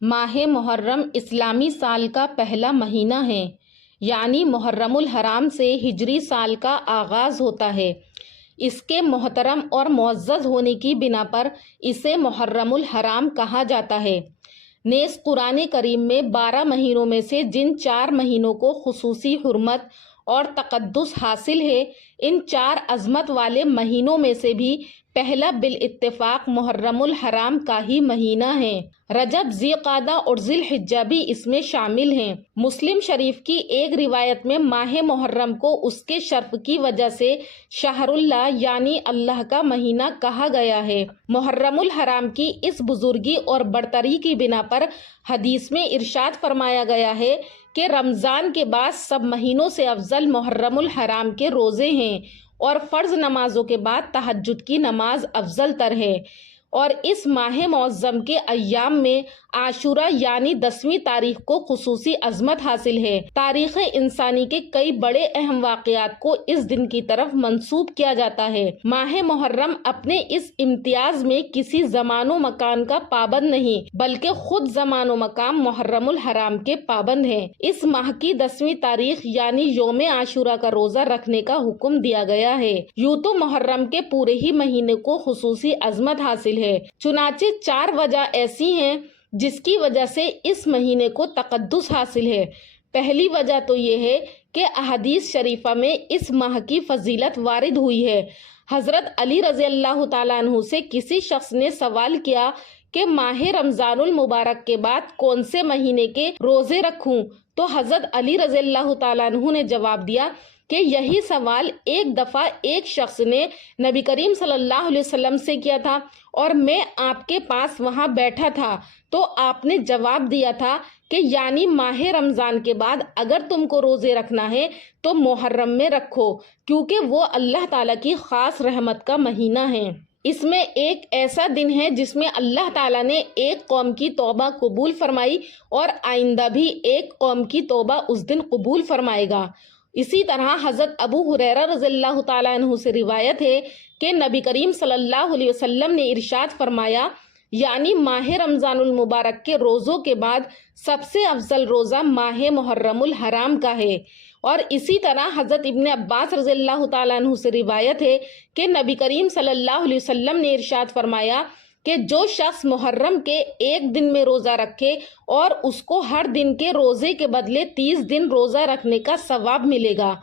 ماہ محرم اسلامی سال کا پہلا مہینہ ہے، یعنی محرم الحرام سے ہجری سال کا آغاز ہوتا ہے۔ اس کے محترم اور معزز ہونے کی بنا پر اسے محرم الحرام کہا جاتا ہے۔ نیز قرآن کریم میں 12 مہینوں میں سے جن 4 مہینوں کو خصوصی حرمت اور تقدس حاصل ہے، ان 4 عظمت والے مہینوں میں سے بھی پہلا بالاتفاق محرم الحرام کا ہی مہینہ ہے۔ رجب، ذی قعدہ اور ذی الحجہ بھی اس میں شامل ہیں۔ مسلم شریف کی ایک روایت میں ماہ محرم کو اس کے شرف کی وجہ سے شہر اللہ یعنی اللہ کا مہینہ کہا گیا ہے۔ محرم الحرام کی اس بزرگی اور برتری کی بنا پر حدیث میں ارشاد فرمایا گیا ہے کہ رمضان کے بعد سب مہینوں سے افضل محرم الحرام کے روزے ہیں، اور فرض نمازوں کے بعد تہجد کی نماز افضل تر ہے۔ اور اس ماہ معظم کے ایام میں عاشورہ یعنی 10ویں تاریخ کو خصوصی عظمت حاصل ہے۔ تاریخ انسانی کے کئی بڑے اہم واقعات کو اس دن کی طرف منسوب کیا جاتا ہے۔ ماہ محرم اپنے اس امتیاز میں کسی زمان و مکان کا پابند نہیں، بلکہ خود زمان و مکان محرم الحرام کے پابند ہے۔ اس ماہ کی 10ویں تاریخ یعنی یوم عاشورہ کا روزہ رکھنے کا حکم دیا گیا ہے۔ یوں تو محرم کے پورے ہی مہینے کو خصوصی عظمت حاصل ہے، چنانچہ 4 وجہ ایسی ہیں جس کی وجہ سے اس مہینے کو تقدس حاصل ہے۔ پہلی وجہ تو یہ ہے کہ احادیث شریفہ میں اس ماہ کی فضیلت وارد ہوئی ہے۔ حضرت علی رضی اللہ تعالیٰ عنہ سے کسی شخص نے سوال کیا کہ ماہ رمضان المبارک کے بعد کون سے مہینے کے روزے رکھوں، تو حضرت علی رضی اللہ تعالیٰ عنہ نے جواب دیا کہ یہی سوال ایک دفعہ ایک شخص نے نبی کریم صلی اللہ علیہ وسلم سے کیا تھا، اور میں آپ کے پاس وہاں بیٹھا تھا، تو آپ نے جواب دیا تھا کہ یعنی ماہ رمضان کے بعد اگر تم کو روزے رکھنا ہے تو محرم میں رکھو، کیونکہ وہ اللہ تعالیٰ کی خاص رحمت کا مہینہ ہے۔ اس میں ایک ایسا دن ہے جس میں اللہ تعالیٰ نے ایک قوم کی توبہ قبول فرمائی، اور آئندہ بھی ایک قوم کی توبہ اس دن قبول فرمائے گا۔ اسی طرح حضرت ابو ہریرہ رضی اللہ تعالیٰ عنہ سے روایت ہے کہ نبی کریم صلی اللہ علیہ وسلم نے ارشاد فرمایا، یعنی ماہ رمضان المبارک کے روزوں کے بعد سب سے افضل روزہ ماہ محرم الحرام کا ہے۔ اور اسی طرح حضرت ابن عباس رضی اللہ تعالیٰ عنہ سے روایت ہے کہ نبی کریم صلی اللہ علیہ وسلم نے ارشاد فرمایا کہ جو شخص محرم کے ایک دن میں روزہ رکھے اور اس کو ہر دن کے روزے کے بدلے 30 دن روزہ رکھنے کا ثواب ملے گا۔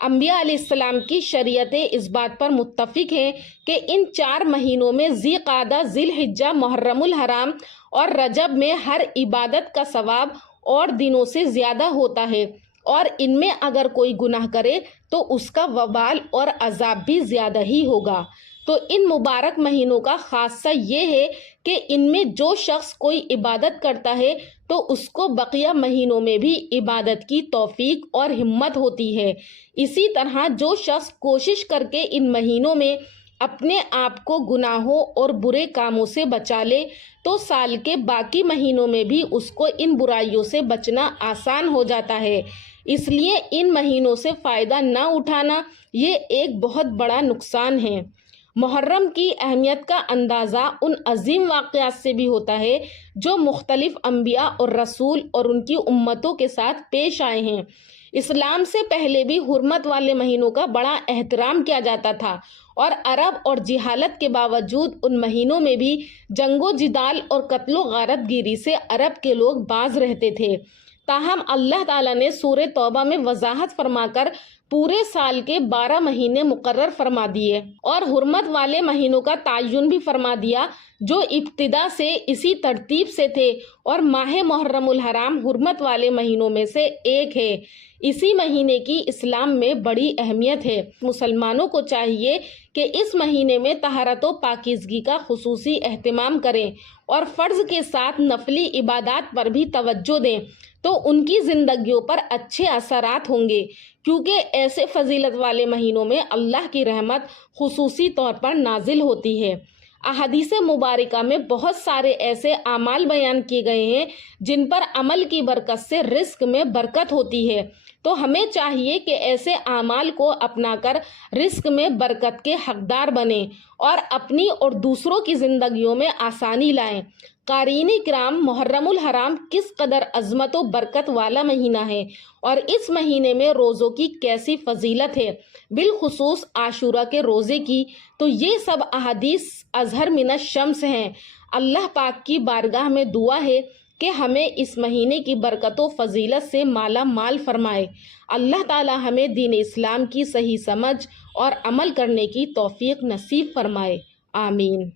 انبیاء علیہ السلام کی شریعتیں اس بات پر متفق ہیں کہ ان 4 مہینوں میں ذی قعدہ، ذی الحجہ، محرم الحرام اور رجب میں ہر عبادت کا ثواب اور دنوں سے زیادہ ہوتا ہے، اور ان میں اگر کوئی گناہ کرے تو اس کا وبال اور عذاب بھی زیادہ ہی ہوگا۔ تو ان مبارک مہینوں کا خاصہ یہ ہے کہ ان میں جو شخص کوئی عبادت کرتا ہے تو اس کو بقیہ مہینوں میں بھی عبادت کی توفیق اور ہمت ہوتی ہے۔ اسی طرح جو شخص کوشش کر کے ان مہینوں میں اپنے آپ کو گناہوں اور برے کاموں سے بچا لے تو سال کے باقی مہینوں میں بھی اس کو ان برائیوں سے بچنا آسان ہو جاتا ہے۔ اس لیے ان مہینوں سے فائدہ نہ اٹھانا یہ ایک بہت بڑا نقصان ہے۔ محرم کی اہمیت کا اندازہ ان عظیم واقعات سے بھی ہوتا ہے جو مختلف انبیاء اور رسول اور ان کی امتوں کے ساتھ پیش آئے ہیں۔ اسلام سے پہلے بھی حرمت والے مہینوں کا بڑا احترام کیا جاتا تھا، اور عرب اور جہالت کے باوجود ان مہینوں میں بھی جنگ و جدال اور قتل و غارت گیری سے عرب کے لوگ باز رہتے تھے۔ تاہم اللہ تعالیٰ نے سورہ توبہ میں وضاحت فرما کر پورے سال کے 12 مہینے مقرر فرما دیے، اور حرمت والے مہینوں کا تعین بھی فرما دیا جو ابتدا سے اسی ترتیب سے تھے، اور ماہ محرم الحرام حرمت والے مہینوں میں سے ایک ہے۔ اسی مہینے کی اسلام میں بڑی اہمیت ہے۔ مسلمانوں کو چاہیے کہ اس مہینے میں طہارت و پاکیزگی کا خصوصی اہتمام کریں، اور فرض کے ساتھ نفلی عبادات پر بھی توجہ دیں، تو ان کی زندگیوں پر اچھے اثرات ہوں گے، کیونکہ ایسے فضیلت والے مہینوں میں اللہ کی رحمت خصوصی طور پر نازل ہوتی ہے۔ احادیث مبارکہ میں بہت سارے ایسے اعمال بیان کیے گئے ہیں جن پر عمل کی برکت سے رزق میں برکت ہوتی ہے، تو ہمیں چاہیے کہ ایسے اعمال کو اپنا کر رزق میں برکت کے حقدار بنیں اور اپنی اور دوسروں کی زندگیوں میں آسانی لائیں۔ قارئین کرام، محرم الحرام کس قدر عظمت و برکت والا مہینہ ہے اور اس مہینے میں روزوں کی کیسی فضیلت ہے، بالخصوص عاشورہ کے روزے کی، تو یہ سب احادیث اظہر من الشمس ہیں۔ اللہ پاک کی بارگاہ میں دعا ہے کہ ہمیں اس مہینے کی برکت و فضیلت سے مالا مال فرمائے۔ اللہ تعالی ہمیں دین اسلام کی صحیح سمجھ اور عمل کرنے کی توفیق نصیب فرمائے، آمین۔